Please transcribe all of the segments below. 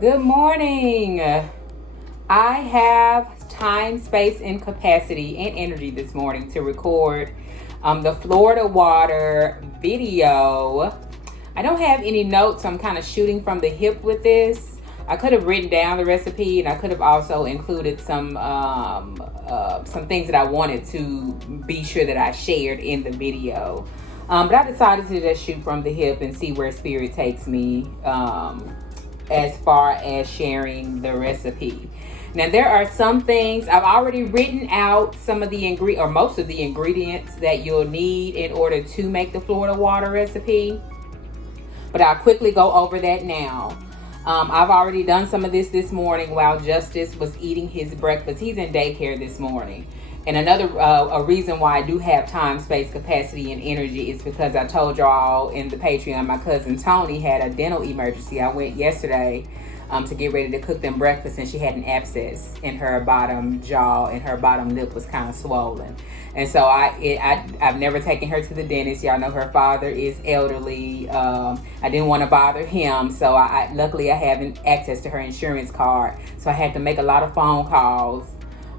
Good morning. I have time, space, and capacity and energy this morning to record the Florida Water video. I don't have any notes, so I'm kind of shooting from the hip with this. I could have written down the recipe, and I could have also included some things that I wanted to be sure that I shared in the video. But I decided to just shoot from the hip and see where spirit takes me as far as sharing the recipe. Now, there are some things I've already written out, some of the most of the ingredients that you'll need in order to make the Florida Water recipe, but I'll quickly go over that now. I've already done some of this morning while Justice was eating his breakfast. He's in daycare this morning. And another a reason why I do have time, space, capacity, and energy is because I told y'all in the Patreon, my cousin Tony had a dental emergency. I went yesterday to get ready to cook them breakfast, and she had an abscess in her bottom jaw, and her bottom lip was kind of swollen. And so I've never taken her to the dentist. Y'all know her father is elderly. I didn't want to bother him, so luckily I have access to her insurance card. So I had to make a lot of phone calls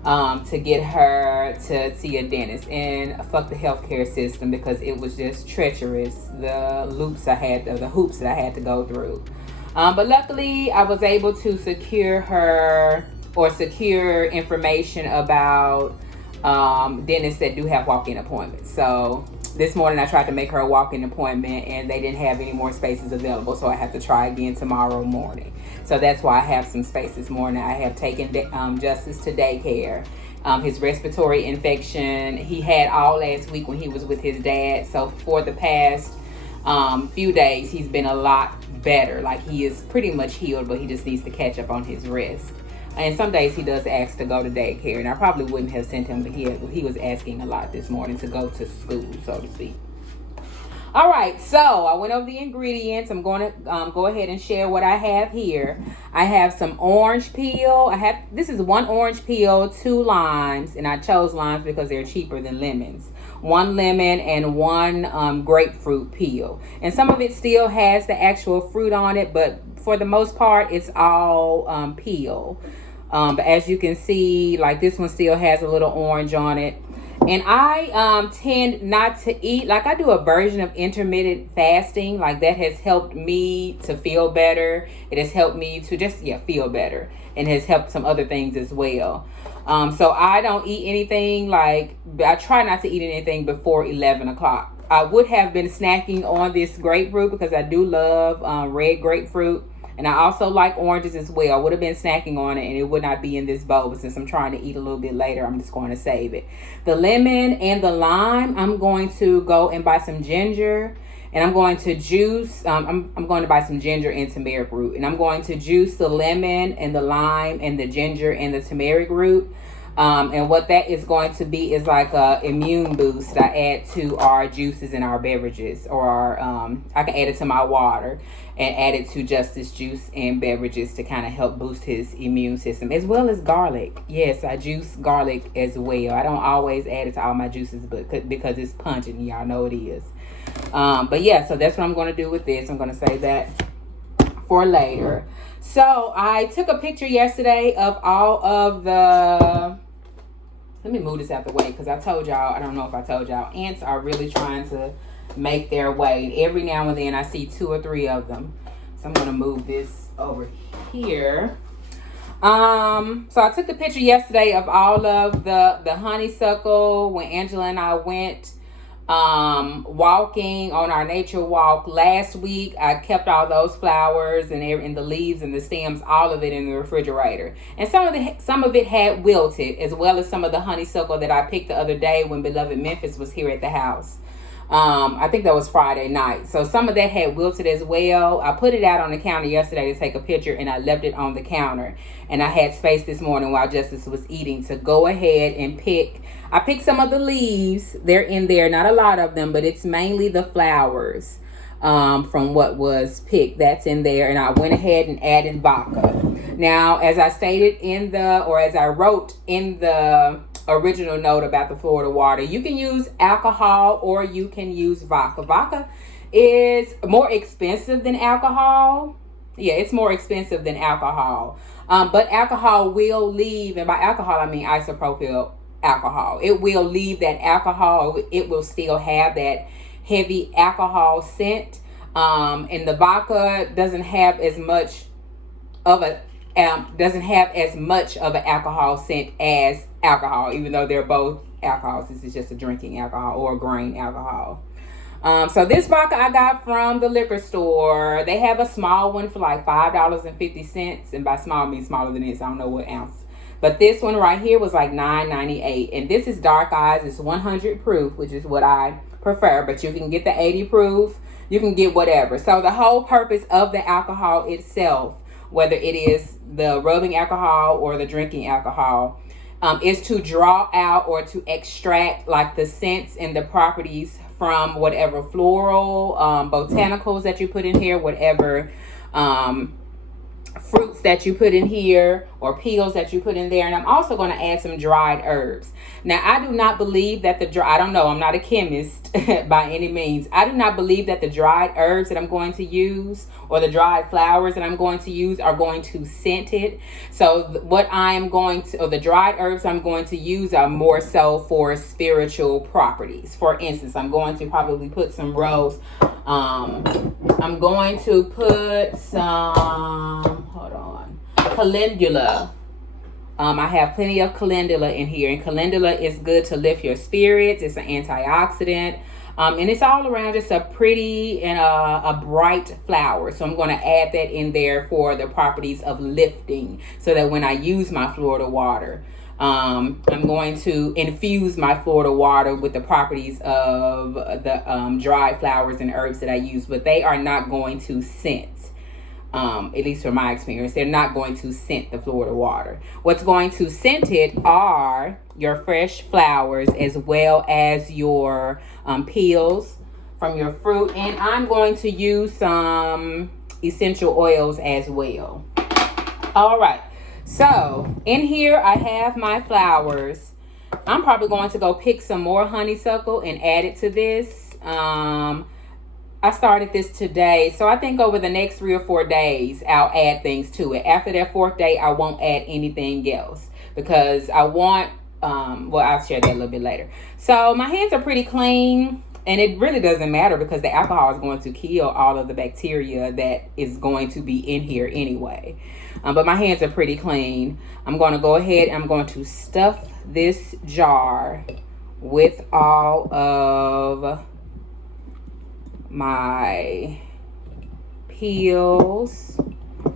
to get her to see a dentist, and fuck the healthcare system because it was just treacherous, the hoops that I had to go through. But luckily I was able to secure information about dentists that do have walk-in appointments. So this morning I tried to make her a walk-in appointment, and they didn't have any more spaces available, so I have to try again tomorrow morning. So that's why I have some space this morning. I have taken Justice to daycare. His respiratory infection he had all last week when he was with his dad. So for the past few days, he's been a lot better. Like, he is pretty much healed, but he just needs to catch up on his rest. And some days he does ask to go to daycare, and I probably wouldn't have sent him, but he was asking a lot this morning to go to school, so to speak. All right, so I went over the ingredients. I'm going to go ahead and share what I have here. I have some orange peel. This is 1 orange peel, 2 limes, and I chose limes because they're cheaper than lemons. 1 lemon and 1 grapefruit peel. And some of it still has the actual fruit on it, but for the most part, it's all peel. But as you can see, like, this one still has a little orange on it. And I tend not to eat, like, I do a version of intermittent fasting. Like, that has helped me to feel better. It has helped me to just, feel better. And has helped some other things as well. So I don't eat anything, I try not to eat anything before 11 o'clock. I would have been snacking on this grapefruit because I do love red grapefruit. And I also like oranges as well. I would have been snacking on it, and it would not be in this bowl. But since I'm trying to eat a little bit later, I'm just going to save it. The lemon and the lime, I'm going to go and buy some ginger. And I'm going to juice. I'm going to buy some ginger and turmeric root. And I'm going to juice the lemon and the lime and the ginger and the turmeric root. And what that is going to be is like a immune boost that I add to our juices and our beverages, or I can add it to my water and add it to Justice juice and beverages to kind of help boost his immune system, as well as garlic. Yes, I juice garlic as well. I don't always add it to all my juices, but because it's pungent, y'all know it is. But yeah, so that's what I'm going to do with this. I'm going to save that for later. So I took a picture yesterday of all of the, let me move this out the way because I told y'all, I don't know if I told y'all, ants are really trying to make their way. And every now and then I see 2 or 3 of them. So I'm going to move this over here. So I took the picture yesterday of all of the honeysuckle when Angela and I went walking on our nature walk last week. I kept all those flowers and the leaves and the stems, all of it in the refrigerator. And some of it had wilted, as well as some of the honeysuckle that I picked the other day when beloved Memphis was here at the house. I think that was Friday night. So some of that had wilted as well. I put it out on the counter yesterday to take a picture, and I left it on the counter. And I had space this morning while Justice was eating to go ahead and pick. I picked some of the leaves. They're in there, not a lot of them, but it's mainly the flowers from what was picked. That's in there. And I went ahead and added vodka. Now, as I stated as I wrote in the original note about the Florida water, you can use alcohol or you can use vodka. Vodka is more expensive than alcohol. Yeah, it's more expensive than alcohol. But alcohol will leave, and by alcohol I mean isopropyl alcohol. It will leave that alcohol. It will still have that heavy alcohol scent. And the vodka doesn't have as much of a doesn't have as much of an alcohol scent as alcohol, even though they're both alcohols. This is just a drinking alcohol or a grain alcohol. So this vodka I got from the liquor store. They have a small one for like $5.50, and by small I mean smaller than this. I don't know what ounce, but this one right here was like $9.98, and this is Dark Eyes. It's 100 proof, which is what I prefer. But you can get the 80 proof. You can get whatever. So the whole purpose of the alcohol itself, whether it is the rubbing alcohol or the drinking alcohol, is to draw out or to extract like the scents and the properties from whatever floral, botanicals that you put in here, whatever fruits that you put in here or peels that you put in there. And I'm also going to add some dried herbs. Now, I do not believe that I don't know, I'm not a chemist by any means. I do not believe that the dried herbs that I'm going to use or the dried flowers that I'm going to use are going to scent it. So what I am going to, or the dried herbs I'm going to use are more so for spiritual properties. For instance, I'm going to probably put some rose. I'm going to put some, hold on, calendula. I have plenty of calendula in here, and calendula is good to lift your spirits. It's an antioxidant, and it's all around just a pretty and a bright flower. So I'm going to add that in there for the properties of lifting, so that when I use my Florida water, I'm going to infuse my Florida water with the properties of the dried flowers and herbs that I use, but they are not going to scent. At least from my experience, they're not going to scent the Florida water. What's going to scent it are your fresh flowers as well as your peels from your fruit. And I'm going to use some essential oils as well. All right. So in here I have my flowers. I'm probably going to go pick some more honeysuckle and add it to this. I started this today, so I think over the next 3 or 4 days, I'll add things to it. After that 4th day, I won't add anything else because I want, well, I'll share that a little bit later. So my hands are pretty clean, and it really doesn't matter because the alcohol is going to kill all of the bacteria that is going to be in here anyway. But my hands are pretty clean. I'm going to go ahead and I'm going to stuff this jar with all of my peels.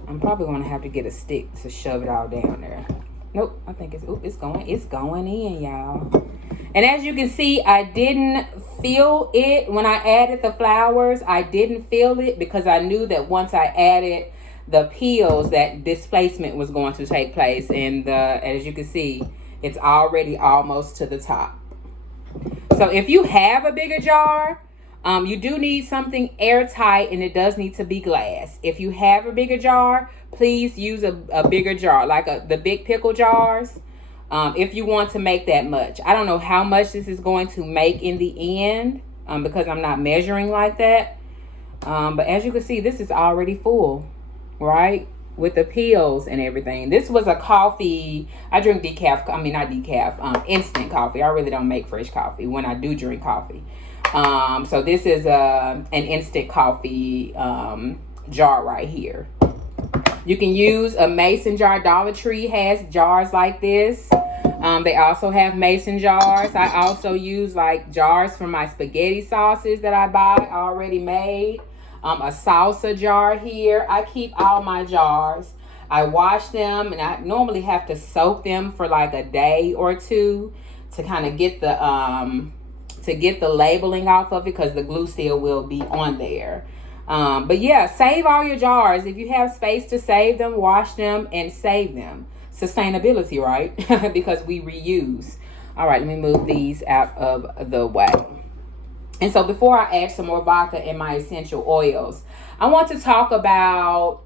I'm probably going to have to get a stick to shove it all down there. Nope, I think it's going in, y'all. And as you can see, I didn't feel it when I added the flowers. I didn't feel it because I knew that once I added the peels that displacement was going to take place. And as you can see, it's already almost to the top. So if you have a bigger jar, you do need something airtight, and it does need to be glass. If you have a bigger jar, please use a bigger jar, like the big pickle jars, if you want to make that much. I don't know how much this is going to make in the end because I'm not measuring like that. But as you can see, this is already full, right? With the peels and everything. This was a coffee. I drink decaf. I mean, not decaf. Instant coffee. I really don't make fresh coffee when I do drink coffee. So this is an instant coffee jar right here. You can use a mason jar. Dollar Tree has jars like this. They also have mason jars. I also use like jars for my spaghetti sauces that I buy already made. A salsa jar here. I keep all my jars. I wash them, and I normally have to soak them for like a day or two to kind of get the labeling off of it, because the glue still will be on there. But yeah, save all your jars. If you have space to save them, wash them and save them. Sustainability, right? Because we reuse. All right, let me move these out of the way. And so before I add some more vodka and my essential oils, I want to talk about,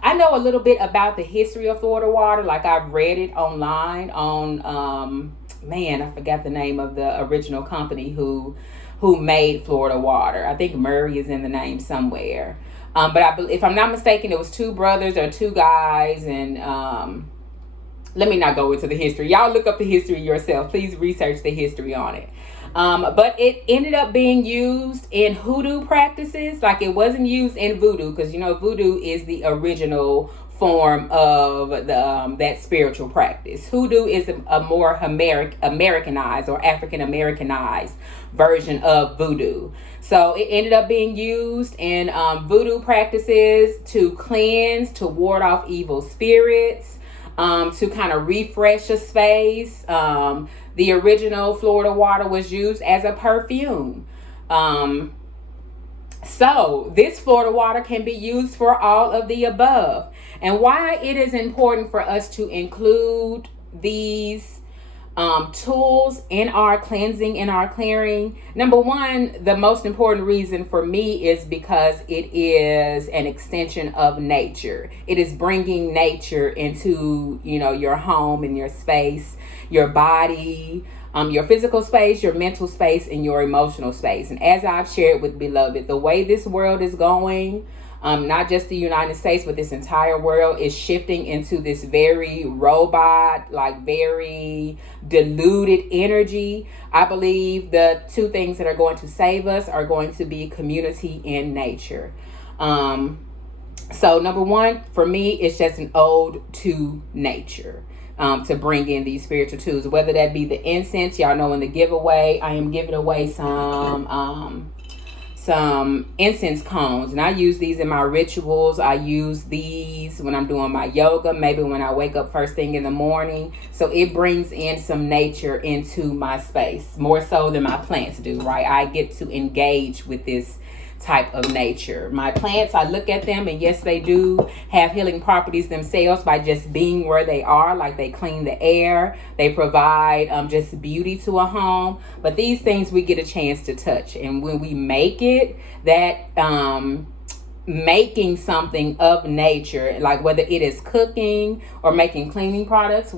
I know a little bit about the history of Florida water. Like I've read it online on, man, I forgot the name of the original company who made Florida water. I think Murray is in the name somewhere. But if I'm not mistaken, it was two brothers or two guys, and let me not go into the history. Y'all look up the history yourself. Please research the history on it. But it ended up being used in hoodoo practices. Like, it wasn't used in voodoo, because voodoo is the original form of the that spiritual practice. Hoodoo is a more Americanized or African Americanized version of voodoo. So it ended up being used in voodoo practices to cleanse, to ward off evil spirits, to kind of refresh a space. The original Florida water was used as a perfume. So this Florida water can be used for all of the above. And why it is important for us to include these tools in our cleansing, in our clearing. Number one, the most important reason for me is because it is an extension of nature. It is bringing nature into, your home and your space, your body, your physical space, your mental space, and your emotional space. And as I've shared with beloved, the way this world is going, not just the United States, but this entire world is shifting into this very robot, like very diluted energy. I believe the two things that are going to save us are going to be community and nature. So number one, for me, it's just an ode to nature. To bring in these spiritual tools, whether that be the incense. Y'all know in the giveaway, I am giving away some incense cones, and I use these in my rituals. I use these when I'm doing my yoga, maybe when I wake up first thing in the morning. So it brings in some nature into my space, more so than my plants do, right? I get to engage with this type of nature. My plants, I look at them, and yes, they do have healing properties themselves by just being where they are. Like, they clean the air, they provide just beauty to a home. But these things we get a chance to touch, and when we make it, that making something of nature, like whether it is cooking or making cleaning products,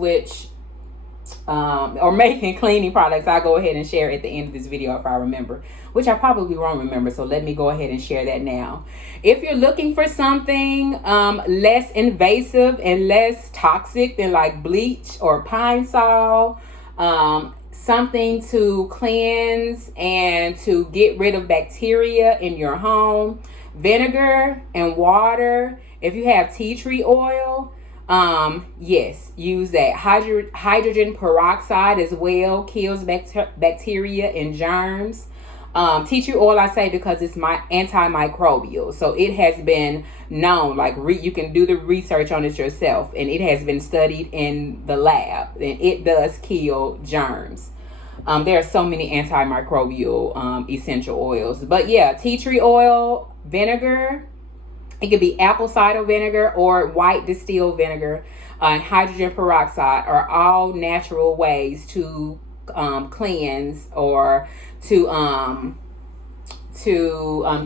or making cleaning products, I'll go ahead and share at the end of this video if I remember, which I probably won't remember, so let me go ahead and share that now. If you're looking for something less invasive and less toxic than like bleach or Pine Sol, something to cleanse and to get rid of bacteria in your home, vinegar and water. If you have tea tree oil, yes, use that. Hydrogen peroxide as well kills bacteria and germs. Tea tree oil, I say, because it's antimicrobial. So it has been known, like you can do the research on it yourself, and it has been studied in the lab, and it does kill germs. There are so many antimicrobial essential oils. But yeah, tea tree oil, vinegar. It could be apple cider vinegar or white distilled vinegar, and hydrogen peroxide are all natural ways to cleanse or to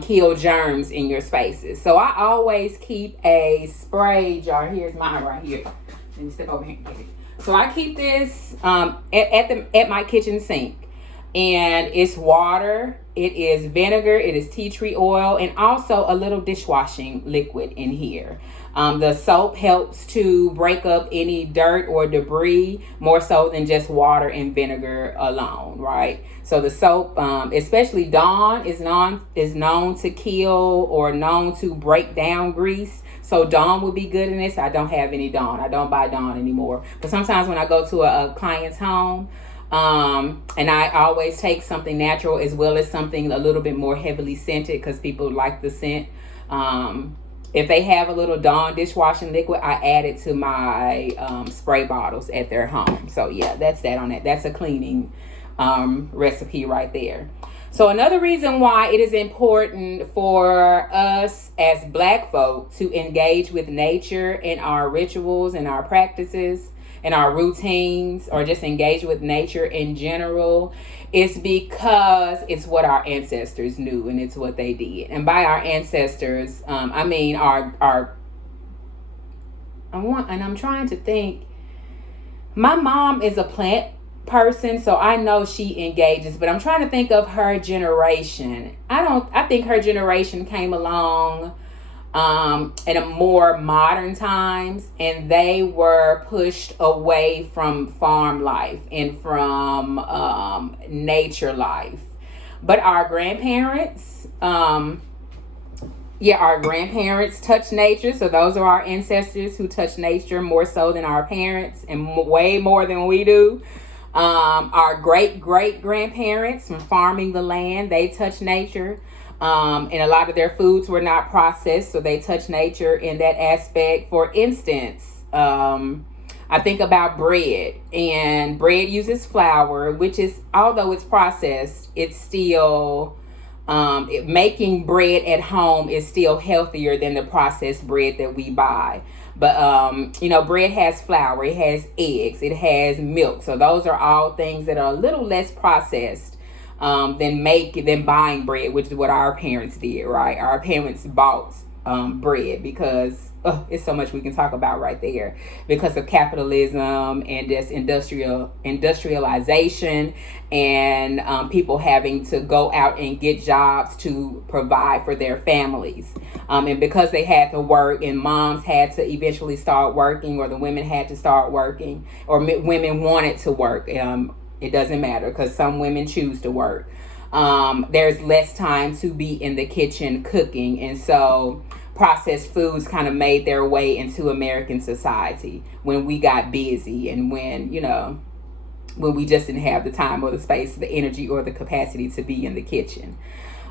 kill germs in your spaces. So I always keep a spray jar. Here's mine right here. Let me step over here and get it. So I keep this at my kitchen sink, and it's water, it is vinegar, it is tea tree oil, and also a little dishwashing liquid in here. The soap helps to break up any dirt or debris more so than just water and vinegar alone, right? So the soap, especially Dawn, is known to kill or known to break down grease. So Dawn would be good in this. I don't have any Dawn. I don't buy Dawn anymore. But sometimes when I go to a client's home, and I always take something natural as well as something a little bit more heavily scented, because people like the scent. If they have a little Dawn dishwashing liquid, I add it to my spray bottles at their home. So yeah, that's that on that. That's a cleaning recipe right there. So another reason why it is important for us as Black folk to engage with nature in our rituals and our practices and our routines, or just engage with nature in general, is because it's what our ancestors knew and it's what they did. And by our ancestors, I mean I'm trying to think. My mom is a plant person, so I know she engages, but I'm trying to think of her generation. I think her generation came along in a more modern times, and they were pushed away from farm life and from nature life. But our grandparents, our grandparents touched nature. So those are our ancestors who touch nature more so than our parents, and way more than we do. Our great great grandparents, from farming the land, they touch nature. And a lot of their foods were not processed, so they touch nature in that aspect. For instance, I think about bread, and bread uses flour, which is, although it's processed, it's still, making bread at home is still healthier than the processed bread that we buy. But bread has flour, it has eggs, it has milk. So those are all things that are a little less processed than buying bread, which is what our parents did, right? Our parents bought bread because it's so much we can talk about right there, because of capitalism and this industrialization, and people having to go out and get jobs to provide for their families, and because they had to work, and moms had to eventually start working, or the women had to start working, or women wanted to work. It doesn't matter, because some women choose to work. There's less time to be in the kitchen cooking, and so processed foods kind of made their way into American society when we got busy, and when we just didn't have the time or the space, the energy, or the capacity to be in the kitchen.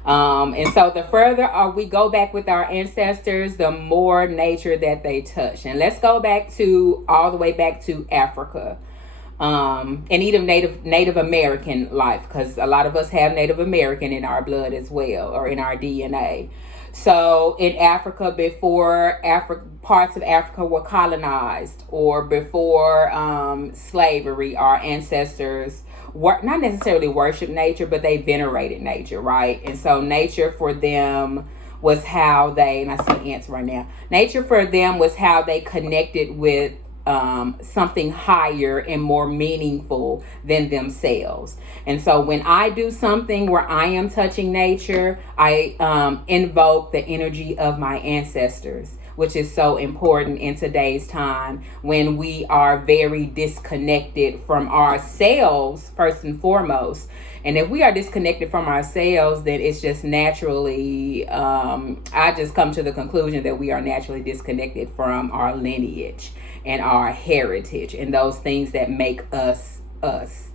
And so the further we go back with our ancestors, the more nature that they touch. And let's go back all the way back to Africa. And even Native American life, because a lot of us have Native American in our blood as well, or in our DNA. So in Africa, before parts of Africa were colonized, or before slavery, our ancestors not necessarily worshiped nature, but they venerated nature, right? And so nature for them was how they, and I see ants right now, nature for them was how they connected with something higher and more meaningful than themselves. And so when I do something where I am touching nature, I invoke the energy of my ancestors, which is so important in today's time, when we are very disconnected from ourselves, first and foremost. And if we are disconnected from ourselves, then it's just naturally, I just come to the conclusion that we are naturally disconnected from our lineage and our heritage and those things that make us us.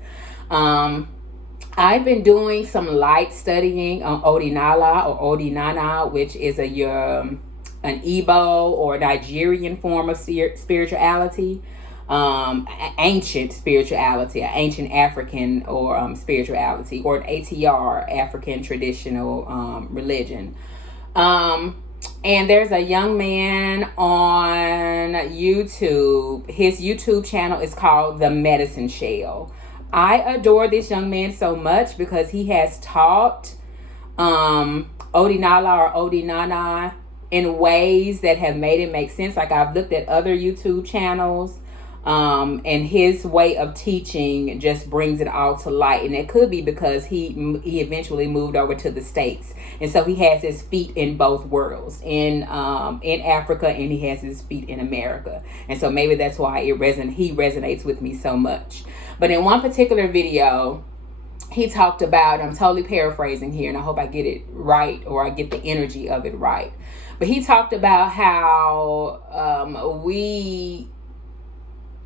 I've been doing some light studying on Odinala or Odinana, which is an Igbo or Nigerian form of spirituality. Ancient spirituality, ancient African or spirituality, or an ATR, African traditional religion. And there's a young man on YouTube. His YouTube channel is called The Medicine Shell. I adore this young man so much because he has taught Odinala or Odinana in ways that have made it make sense. Like, I've looked at other YouTube channels, and his way of teaching just brings it all to light. And it could be because he eventually moved over to the States, and so he has his feet in both worlds, in Africa, and he has his feet in America. And so maybe that's why he resonates with me so much. But in one particular video, he talked about, I'm totally paraphrasing here, and I hope I get it right, or I get the energy of it right. But he talked about how we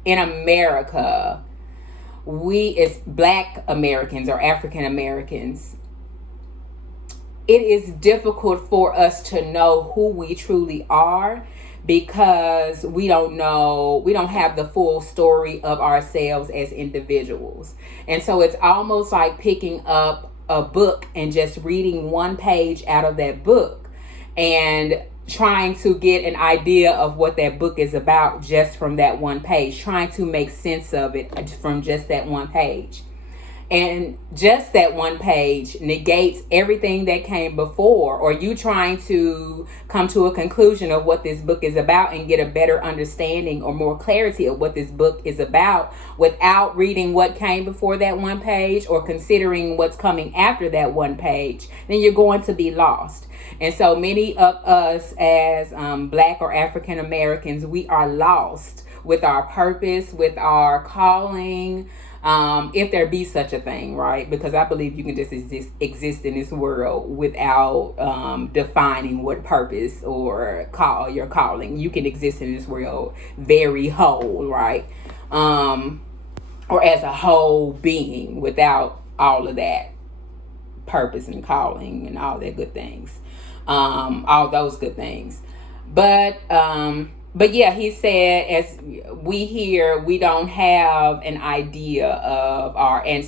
in America, we as Black Americans or African Americans, it is difficult for us to know who we truly are, because we don't have the full story of ourselves as individuals. And so it's almost like picking up a book and just reading one page out of that book and trying to get an idea of what that book is about just from that one page, trying to make sense of it from just that one page. And just that one page negates everything that came before, or you trying to come to a conclusion of what this book is about and get a better understanding or more clarity of what this book is about without reading what came before that one page or considering what's coming after that one page, then you're going to be lost. And so many of us as Black or African Americans, we are lost with our purpose, with our calling, if there be such a thing, right? Because I believe you can just exist in this world without defining what purpose or call your calling. You can exist in this world very whole, right? Or as a whole being without all of that purpose and calling and all that good things, all those good things. But yeah, he said, as we hear, we don't have an idea of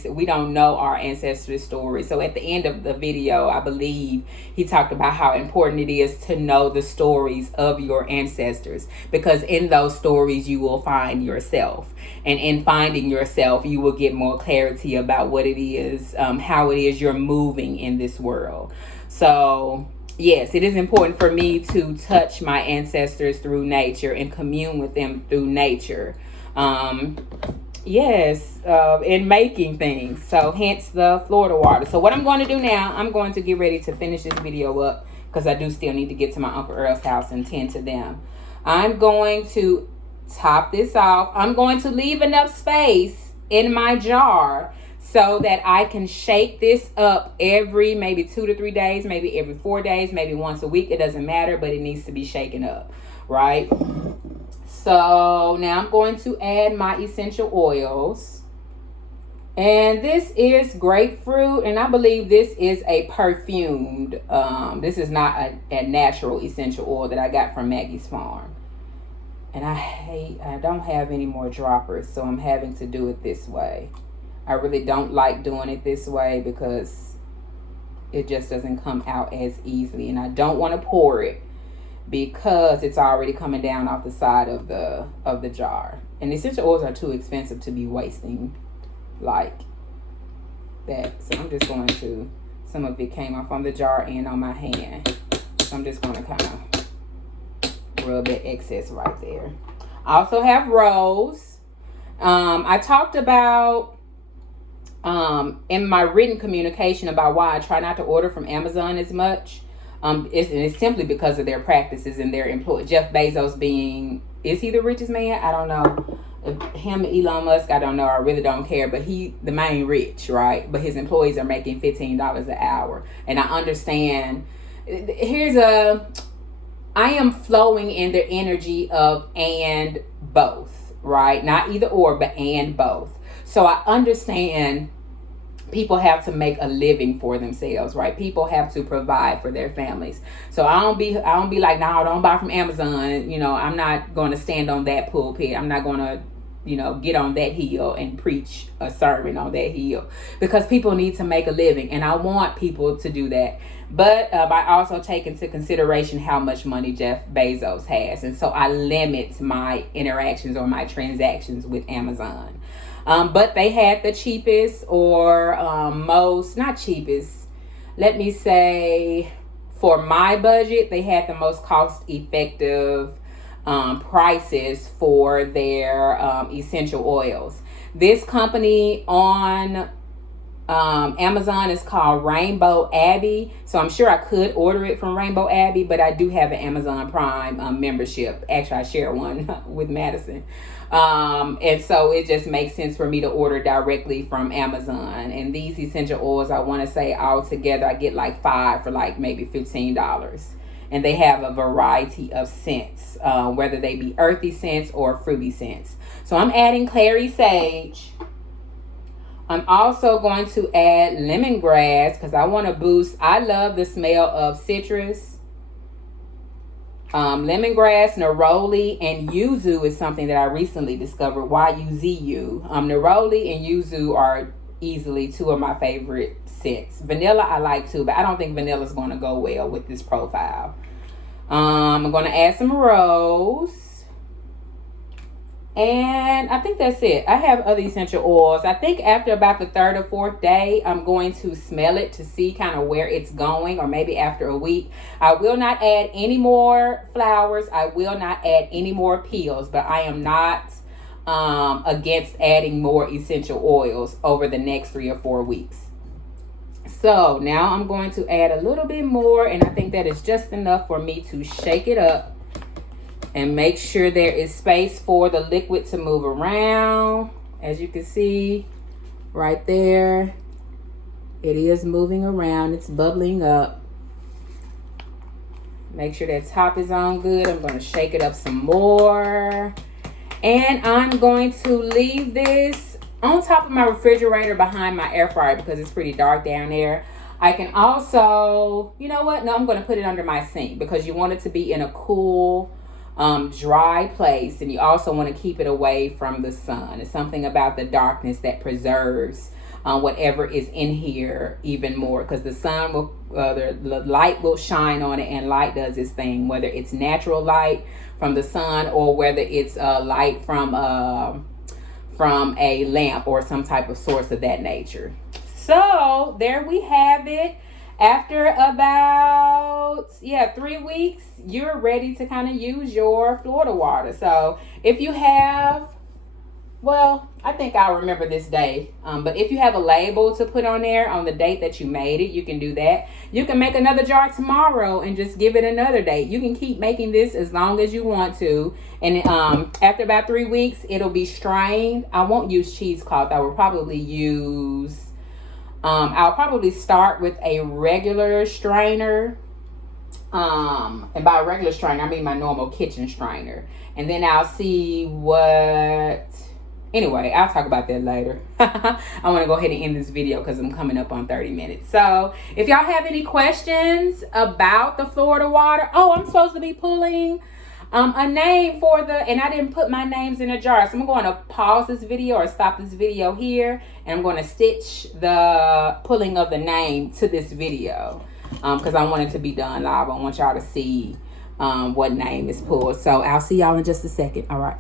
we don't know our ancestry story. So at the end of the video, I believe he talked about how important it is to know the stories of your ancestors, because in those stories you will find yourself, and in finding yourself you will get more clarity about what it is, how it is you're moving in this world. So yes, it is important for me to touch my ancestors through nature and commune with them through nature. In making things. So hence the Florida water. So what I'm going to do now, I'm going to get ready to finish this video up because I do still need to get to my Uncle Earl's house and tend to them. I'm going to top this off. I'm going to leave enough space in my jar so that I can shake this up every maybe 2 to 3 days, maybe every 4 days, maybe once a week. It doesn't matter, but it needs to be shaken up, right? So now I'm going to add my essential oils. And this is grapefruit, and I believe this is a perfumed, this is not a natural essential oil that I got from Maggie's Farm. And I don't have any more droppers, so I'm having to do it this way. I really don't like doing it this way because it just doesn't come out as easily. And I don't want to pour it because it's already coming down off the side of the jar. And essential oils are too expensive to be wasting like that. So I'm just going to, some of it came off on the jar and on my hand. So I'm just going to kind of rub that excess right there. I also have rose. I talked about in my written communication about why I try not to order from Amazon as much. It's simply because of their practices and their employee. Jeff Bezos being, is he the richest man? I don't know. Him, Elon Musk, I don't know. I really don't care. But he, the main rich, right? But his employees are making $15 an hour. And I understand. I am flowing in the energy of and both, right? Not either or, but and both. So I understand people have to make a living for themselves, right? People have to provide for their families. So I don't be like, no, don't buy from Amazon. You know, I'm not going to stand on that pulpit. I'm not going to, get on that hill and preach a sermon on that hill, because people need to make a living, and I want people to do that. But I also take into consideration how much money Jeff Bezos has, and so I limit my interactions or my transactions with Amazon. But they had the cheapest or not cheapest, let me say, for my budget, they had the most cost-effective prices for their essential oils. This company on Amazon is called Rainbow Abbey. So I'm sure I could order it from Rainbow Abbey, but I do have an Amazon Prime membership. Actually, I share one with Madison. And so it just makes sense for me to order directly from Amazon. And these essential oils, I want to say all together, I get like 5 for like maybe $15. And they have a variety of scents, whether they be earthy scents or fruity scents. So I'm adding clary sage. I'm also going to add lemongrass because I want to boost. I love the smell of citrus. Lemongrass, neroli, and yuzu is something that I recently discovered. Y-U-Z-U. Neroli and yuzu are easily 2 of my favorite scents. Vanilla I like too, but I don't think vanilla is going to go well with this profile. I'm going to add some rose. And I think that's it. I have other essential oils. I think after about the third or fourth day, I'm going to smell it to see kind of where it's going, or maybe after a week. I will not add any more flowers. I will not add any more peels, but I am not against adding more essential oils over the next 3 or 4 weeks. So now I'm going to add a little bit more, and I think that is just enough for me to shake it up and make sure there is space for the liquid to move around. As you can see right there, it is moving around. It's bubbling up. Make sure that top is on good. I'm going to shake it up some more. And I'm going to leave this on top of my refrigerator behind my air fryer because it's pretty dark down there. I can also, you know what? No, I'm going to put it under my sink because you want it to be in a cool, dry place, and you also want to keep it away from the sun. It's something about the darkness that preserves whatever is in here even more, because the sun will, the light will shine on it, and light does its thing, whether it's natural light from the sun or whether it's light from a lamp or some type of source of that nature. So there we have it. After about 3 weeks, you're ready to kind of use your Florida water. So if you have, well, I think I'll remember this day, but if you have a label to put on there on the date that you made it, you can do that. You can make another jar tomorrow and just give it another date. You can keep making this as long as you want to, and after about 3 weeks, it'll be strained. I won't use cheesecloth. I will probably use I'll probably start with a regular strainer. And by a regular strainer, I mean my normal kitchen strainer. And then I'll see what... Anyway, I'll talk about that later. I want to go ahead and end this video because I'm coming up on 30 minutes. So if y'all have any questions about the Florida water... Oh, I'm supposed to be pulling a name for the... And I didn't put my names in a jar. So I'm going to pause this video or stop this video here. And I'm going to stitch the pulling of the name to this video. Because I want it to be done live. I want y'all to see what name is pulled. So I'll see y'all in just a second. All right.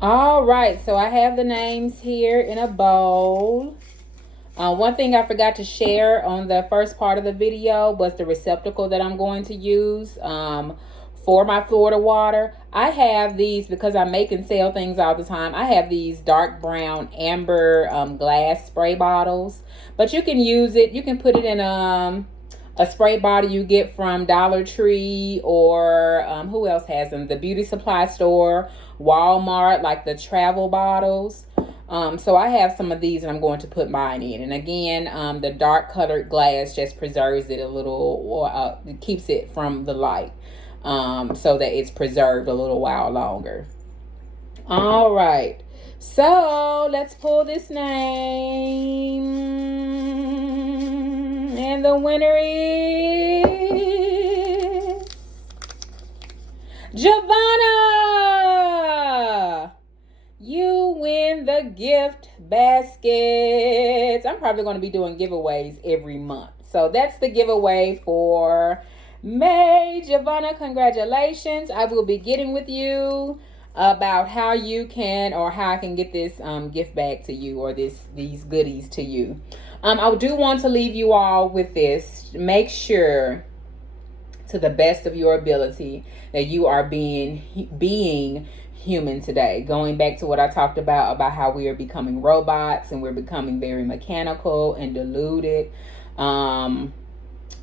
All right. So I have the names here in a bowl. One thing I forgot to share on the first part of the video was the receptacle that I'm going to use for my Florida water. I have these because I make and sell things all the time. I have these dark brown amber glass spray bottles, but you can use it. You can put it in a spray bottle you get from Dollar Tree, or who else has them? The beauty supply store, Walmart, like the travel bottles. So I have some of these and I'm going to put mine in. And again, the dark colored glass just preserves it a little, or keeps it from the light, so that it's preserved a little while longer. All right. So let's pull this name. And the winner is Giovanna. You win the gift baskets. I'm probably going to be doing giveaways every month. So that's the giveaway for May. Giovanna, congratulations. I will be getting with you about how you can, or how I can get this gift bag to you, or these goodies to you. I do want to leave you all with this. Make sure, to the best of your ability, that you are being human today. Going back to what I talked about how we are becoming robots and we're becoming very mechanical and deluded.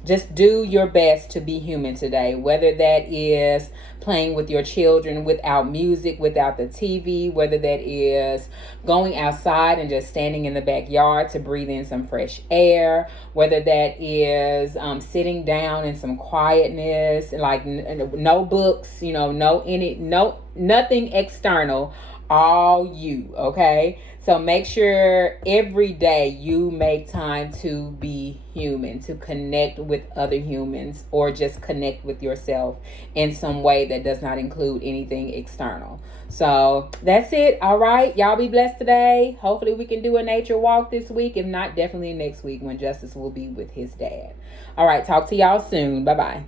Just do your best to be human today, whether that is playing with your children without music, without the TV, whether that is going outside and just standing in the backyard to breathe in some fresh air, whether that is sitting down in some quietness, like no books, nothing external, all you, okay? So make sure every day you make time to be human, to connect with other humans, or just connect with yourself in some way that does not include anything external. So that's it. All right. Y'all be blessed today. Hopefully we can do a nature walk this week. If not, definitely next week when Justice will be with his dad. All right. Talk to y'all soon. Bye-bye.